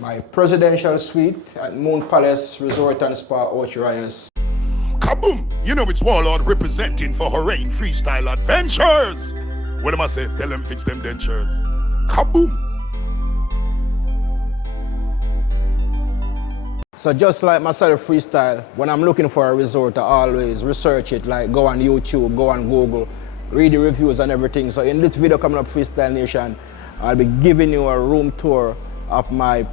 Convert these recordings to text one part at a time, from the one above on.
My presidential suite at Moon Palace Resort and Spa, Ocho, Rios. Kaboom! You know it's Warlord representing for Hurricane Freestyle Adventures! What am I say? Tell them fix them dentures. Kaboom! So just like myself freestyle, when I'm looking for a resort, I always research it, like go on YouTube, go on Google, read the reviews and everything. So in this video coming up, Freestyle Nation, I'll be giving you a room tour of my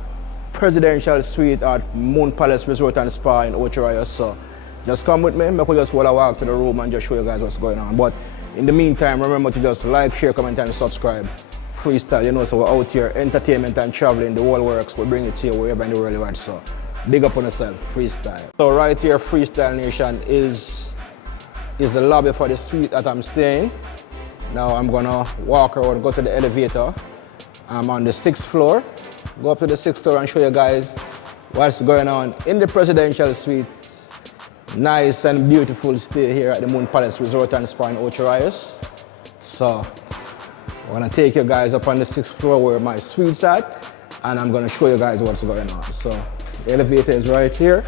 presidential suite at Moon Palace Resort and Spa in Ocho, Rios. So just come with me, make we just walk to the room and just show you guys what's going on. But in the meantime, remember to just like, share, comment and subscribe. Freestyle, you know, so we're out here, entertainment and traveling, the whole works, we bring it to you wherever in the world you are. So big up on yourself, freestyle. So right here, Freestyle Nation, is the lobby for the suite that I'm staying. Now I'm gonna walk around, go to the elevator. I'm on the 6th floor. Go up to the 6th floor and show you guys what's going on in the presidential suite. Nice and beautiful stay here at the Moon Palace Resort and Spa in Ocho, Rios. So I'm gonna take you guys up on the 6th floor where my suite's at, and I'm gonna show you guys what's going on. So the elevator is right here.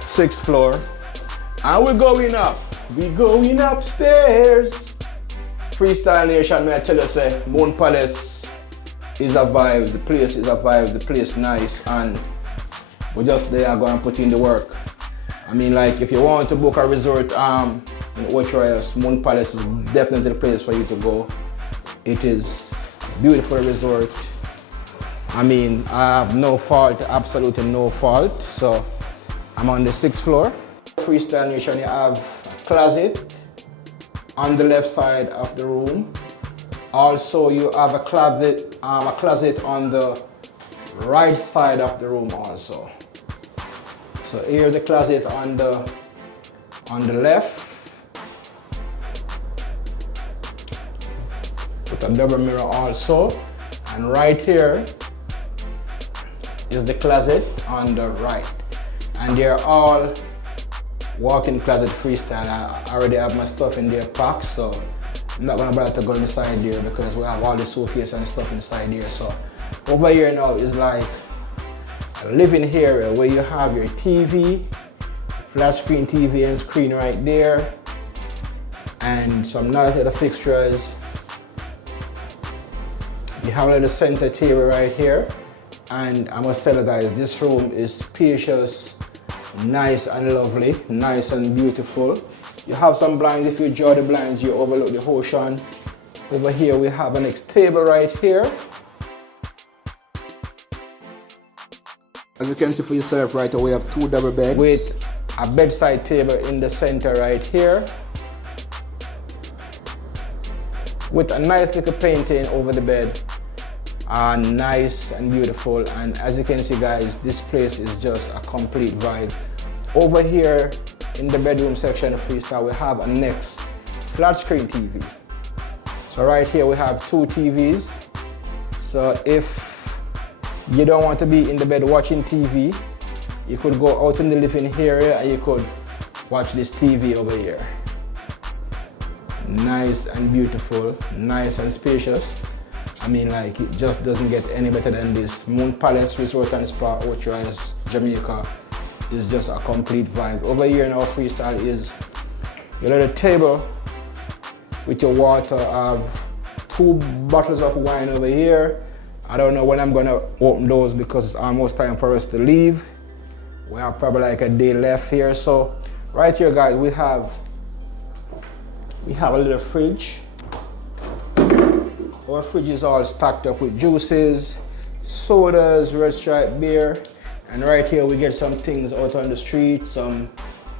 6th floor. And we're going up. We're going upstairs. Freestyle Nation, may I tell you, say, Moon Palace is a vibe. The place is a vibe. The place nice, and we're just there going to put in the work. I mean, like, if you want to book a resort in Ocho, Rios, Moon Palace is definitely the place for you to go. It is a beautiful resort. I mean, I have no fault, absolutely no fault. So I'm on the 6th floor. Freestyle Nation, you have a closet on the left side of the room. Also, you have a closet on the right side of the room also. So here's the closet on the left. With a double mirror also. And right here is the closet on the right. And they're all walk-in closet freestyle. I already have my stuff in there packed, so I'm not gonna bother to go inside there because we have all the sofas and stuff inside there. So over here now is like a living area where you have your TV, flat screen TV and screen right there, and some nice little fixtures. You have a little center table right here, and I must tell you guys, this room is spacious, nice and lovely, nice and beautiful. You have some blinds. If you enjoy the blinds, you overlook the ocean. Over here we have an next table right here. As you can see for yourself right away, we have 2 double beds with a bedside table in the center right here, with a nice little painting over the bed. Nice and beautiful, and as you can see guys, this place is just a complete vibe. Over here in the bedroom section of Freestyle, we have a next flat screen TV. So right here we have 2 TVs. So if you don't want to be in the bed watching TV, you could go out in the living area and you could watch this TV over here. Nice and beautiful, nice and spacious. I mean, like, it just doesn't get any better than this. Moon Palace Resort and Spa, Ocho, Rios, Jamaica is just a complete vibe. Over here in our freestyle is your little table with your water. I have 2 bottles of wine over here. I don't know when I'm gonna open those because it's almost time for us to leave. We have probably like a day left here. So right here guys, we have a little fridge. Our fridge is all stacked up with juices, sodas, Red Stripe beer, and right here we get some things out on the street, some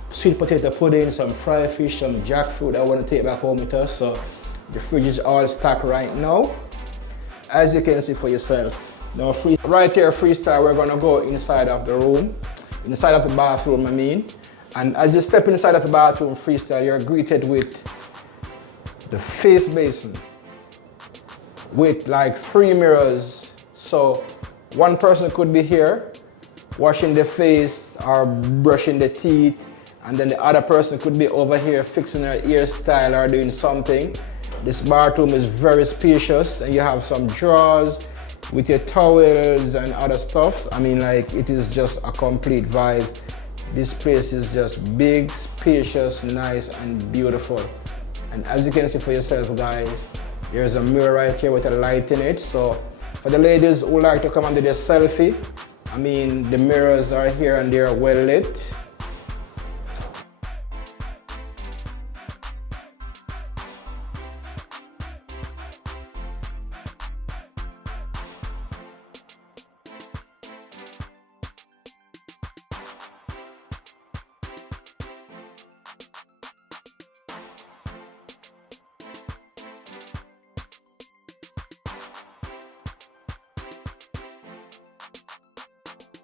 sweet potato pudding, some fried fish, some jackfruit I want to take back home with us. So the fridge is all stacked right now, as you can see for yourself. Now right here freestyle, we're gonna go inside of the room, inside of the bathroom I mean, and as you step inside of the bathroom freestyle, you're greeted with the face basin with like 3 mirrors. So one person could be here washing the face or brushing the teeth, and then the other person could be over here fixing her hairstyle or doing something. This bathroom is very spacious, and you have some drawers with your towels and other stuff. I mean, like, it is just a complete vibe. This place is just big, spacious, nice, and beautiful. And as you can see for yourself, guys, there's a mirror right here with a light in it. So for the ladies who like to come and do their selfie, I mean, the mirrors are here and they're well lit.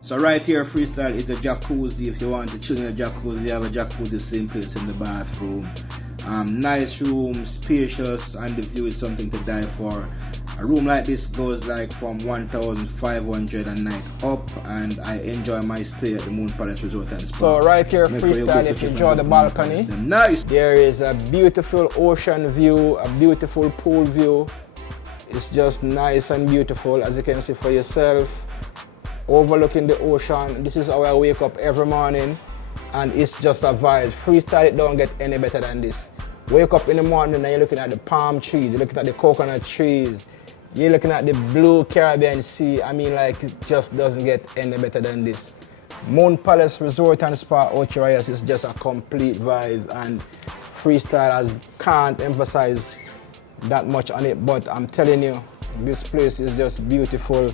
So right here, freestyle is a jacuzzi. If you want to chill in a jacuzzi, you have a jacuzzi same place in the bathroom. Nice room, spacious, and the view is something to die for. A room like this goes like from 1,500 a night up, and I enjoy my stay at the Moon Palace Resort and Spa. So right here, freestyle, if you enjoy the balcony, nice. There is a beautiful ocean view, a beautiful pool view. It's just nice and beautiful, as you can see for yourself. Overlooking the ocean. This is how I wake up every morning, and it's just a vibe. Freestyle, it don't get any better than this. Wake up in the morning and you're looking at the palm trees, you're looking at the coconut trees, you're looking at the blue Caribbean Sea. I mean, like, it just doesn't get any better than this. Moon Palace Resort and Spa, Ocho Rios is just a complete vibe, and freestyle, can't emphasize that much on it, but I'm telling you, this place is just beautiful.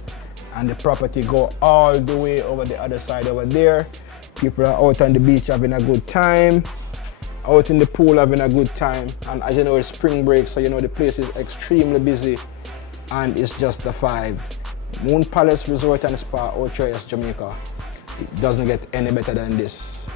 And the property go all the way over the other side over there. People are out on the beach having a good time, out in the pool having a good time. And as you know, it's spring break, so you know the place is extremely busy, and it's just the vibes. Moon Palace Resort and Spa, Ocho Rios, Jamaica. It doesn't get any better than this.